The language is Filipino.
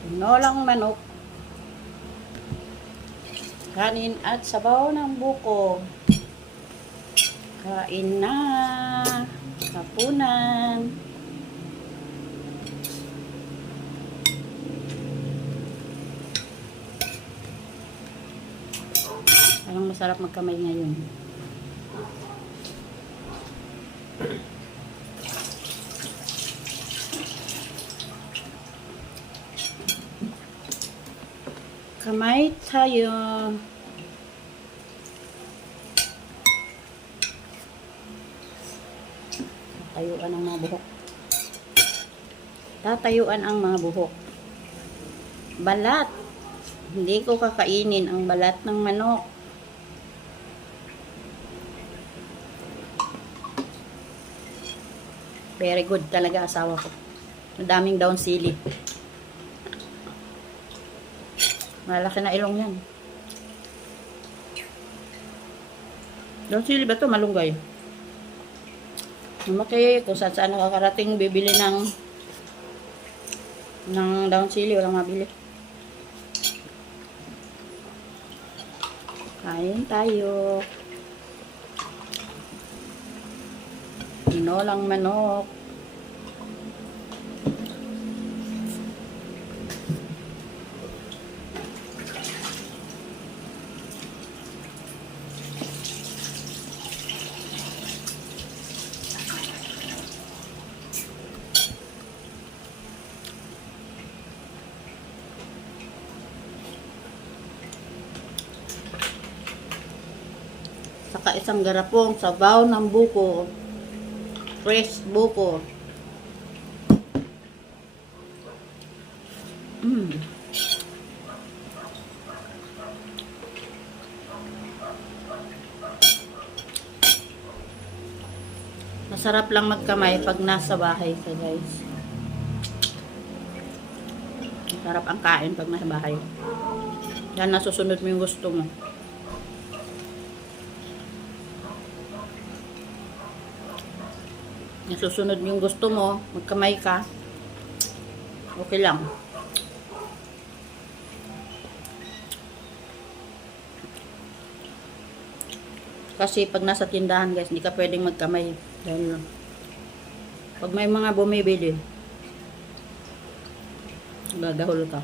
Tinolang manok. Kanin at sabaw ng buko. Kain na. Hapunan. Parang masarap magkamay ngayon. Kamay tayo. Tatayuan ang mga buhok. Tatayuan ang mga buhok. Balat. Hindi ko kakainin ang balat ng manok. Very good talaga asawa ko. Madaming daon sili. Malaki na ilong yan. Daon sili ba ito? Malunggay. Lumaki kung saan nakakarating bibili ng daon sili. Walang mabili. Kain tayo. Tinolang manok. Saka isang garapong sabaw ng buko. Fresh buko. Masarap lang magkamay pag nasa bahay ka, guys. Masarap ang kain pag nasa bahay. Yan, nasusunod mo yung gusto mo. Nasusunod mo yung gusto mo, magkamay ka, okay lang. Kasi pag nasa tindahan, guys, hindi ka pwedeng magkamay. Dahil pag may mga bumibili, gagahol ka.